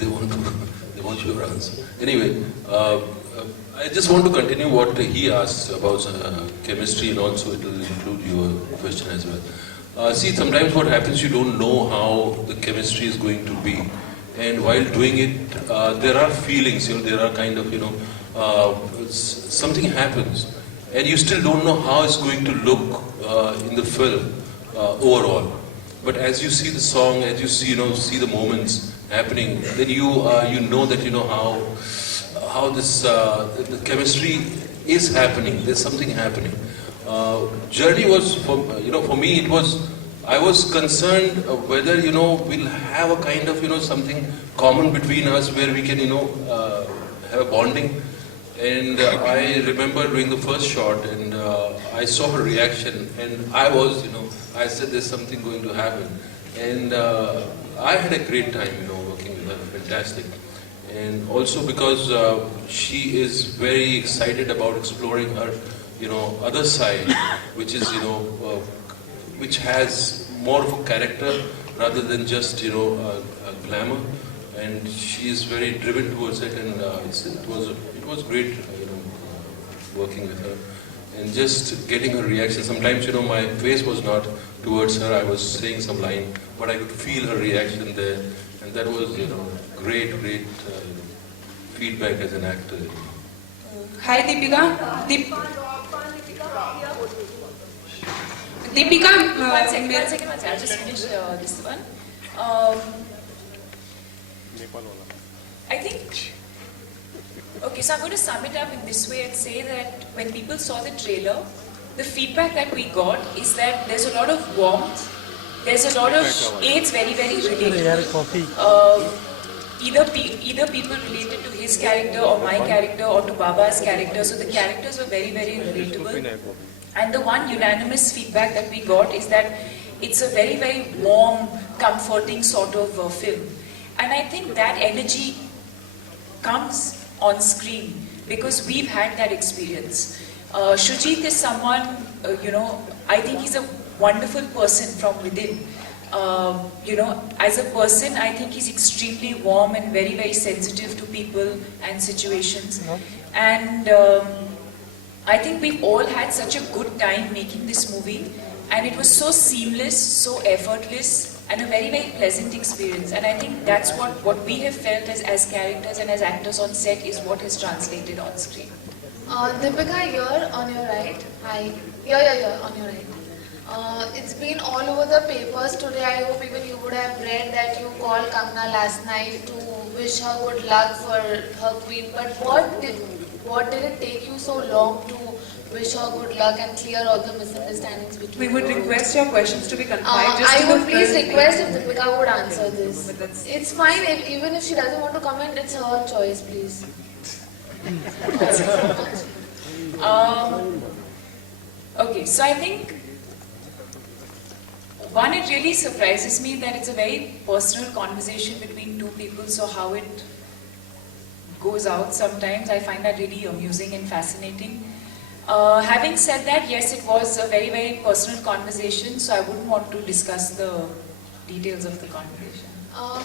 they want to, they want your answer. Anyway, I just want to continue what he asked about chemistry, and also it will include your question as well. See, sometimes what happens, you don't know how the chemistry is going to be, and while doing it, there are feelings, there are kind of, something happens, and you still don't know how it's going to look in the film overall. But as you see the song, as you see the moments happening, then you know that how this the chemistry is happening. There's something happening. Journey was for me, it was, I was concerned whether we'll have a kind of something common between us where we can have a bonding. And I remember doing the first shot, and I saw her reaction, and I was I said there's something going to happen, and I had a great time working with her. Fantastic. And also because she is very excited about exploring her other side, which is which has more of a character rather than just a glamour, and she is very driven towards it, and it was great working with her and just getting her reaction. Sometimes my face was not towards her, I was saying some line, but I could feel her reaction there, and that was great feedback as an actor. Hi Deepika. Deepika, one second. I'll just finish this one. I think, okay, so I'm going to sum it up in this way and say that when people saw the trailer, the feedback that we got is that there's a lot of warmth, there's a lot of, it's very, very relatable. Either people related to his character or my character or to Baba's character, so the characters were very, very relatable. And the one unanimous feedback that we got is that it's a very, very warm, comforting sort of film. And I think that energy comes on screen because we've had that experience. Shoojit is someone, I think he's a wonderful person from within. As a person, I think he's extremely warm and very, very sensitive to people and situations. And I think we've all had such a good time making this movie, and it was so seamless, so effortless, and a very, very pleasant experience. And I think that's what we have felt as characters and as actors on set is what has translated on screen. Deepika, here on your right. Hi. Here, on your right. It's been all over the papers today. I hope even you would have read that you called Kangana last night to wish her good luck for her queen. But what did it take you so long to wish her good luck and clear all the misunderstandings between you? we would request your questions to be confined just I to would the please film. request if Deepika would answer this. But that's- It's fine, even if she doesn't want to comment, it's her choice, please. Okay, so I think one, it really surprises me that it's a very personal conversation between two people, so how it goes out sometimes, I find that really amusing and fascinating. Having said that, yes, it was a very, very personal conversation, so I wouldn't want to discuss the details of the conversation.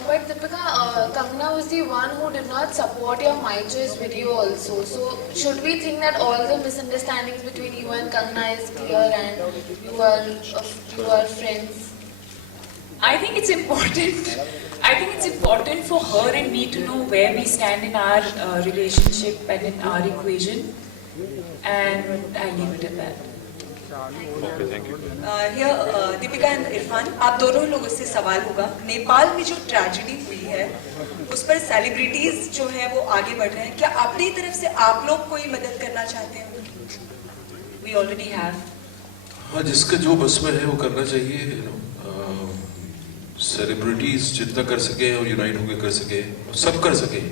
But Deepika, Kangana was the one who did not support your My Choice video also. So should we think that all the misunderstandings between you and Kangana is clear and you are friends? I think it's important. I think it's important for her and me to know where we stand in our relationship and in our equation. And I leave it at that. Here, Deepika and Irfan, आप दोनों लोगों से सवाल होगा। नेपाल में जो tragedy हुई है, उस पर सेलिब्रिटीज जो हैं वो आगे बढ़ रहे हैं। क्या अपनी तरफ से आप लोग कोई मदद करना चाहते हैं? We already have. हाँ, जिसका जो बस में है वो करना चाहिए। सेलिब्रिटीज जितना कर सके और यूनाइट होकर कर सके, सब कर सके।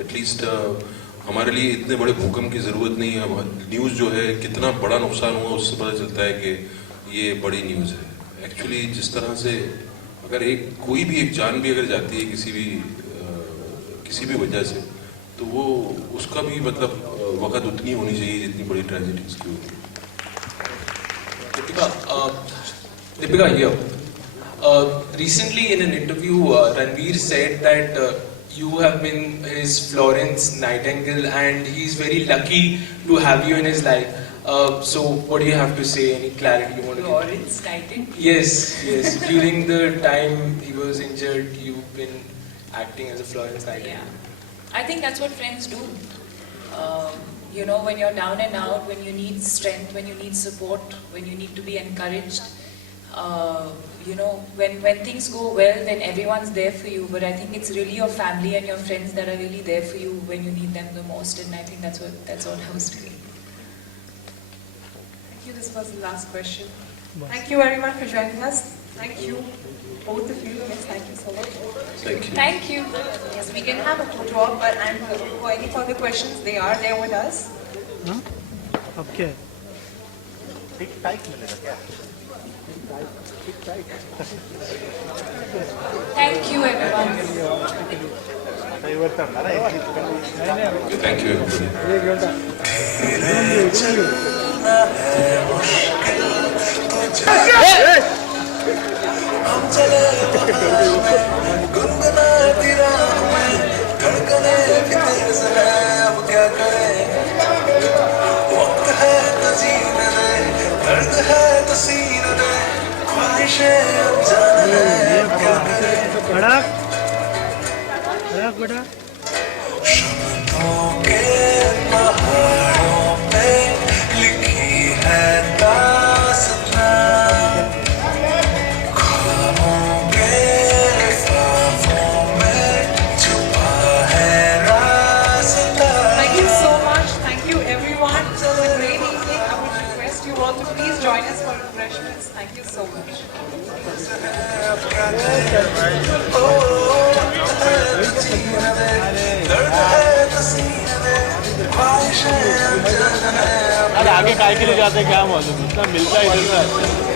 एटलीस्ट हमारे लिए इतने बड़े भूकंप की ज़रूरत नहीं है। न्यूज़ जो है कितना बड़ा नुकसान हुआ उससे पता चलता है कि ये बड़ी न्यूज़ है। एक्चुअली जिस तरह से अगर कोई भी एक जान भी अगर जाती है किसी भी वजह से, तो वो उसका भी मतलब वक़्त उतनी होनी चाहिए जितनी बड़ी ट्रेजेडीज की होती है। Deepika here. Recently in an interview, Ranveer said that you have been his Florence Nightingale, and he's very lucky to have you in his life. So, what do you have to say? Any clarity you want to give? Florence Nightingale. Yes, yes. During the time he was injured, you've been acting as a Florence Nightingale. Yeah, I think that's what friends do. You know, when you're down and out, when you need strength, when you need support, when you need to be encouraged, you know, when things go well, then everyone's there for you. But I think it's really your family and your friends that are really there for you when you need them the most. And I think that's all I was doing. Thank you. This was the last question. Thank you everyone for joining us. Thank you, both of you. Yes, thank you so much. Thank you. Thank you. Yes, we can have a photo op, but and for any further questions, they are there with us. अब क्या है? Thank you, everyone. Thank you, everybody. गुनगुनाती राहों में धड़कने भी तेज है, अब क्या करें? वक्त है तो जीने दे, दर्द है तो सीने दे, ख्वाहिशें अनजान है, अब क्या करें? खड़क बेटा। शब्दों के पहाड़ों पे लिखी है दास्तां, ख्वाबों के लिफाफों में छुपा है रास्ता। Thank you so much. Thank you everyone. It was a great evening. I would request you all to please join us for refreshments. Thank you so much. अरे आगे काय के लिए जाते हैं क्या मालूम, इतना मिलता है इधर से।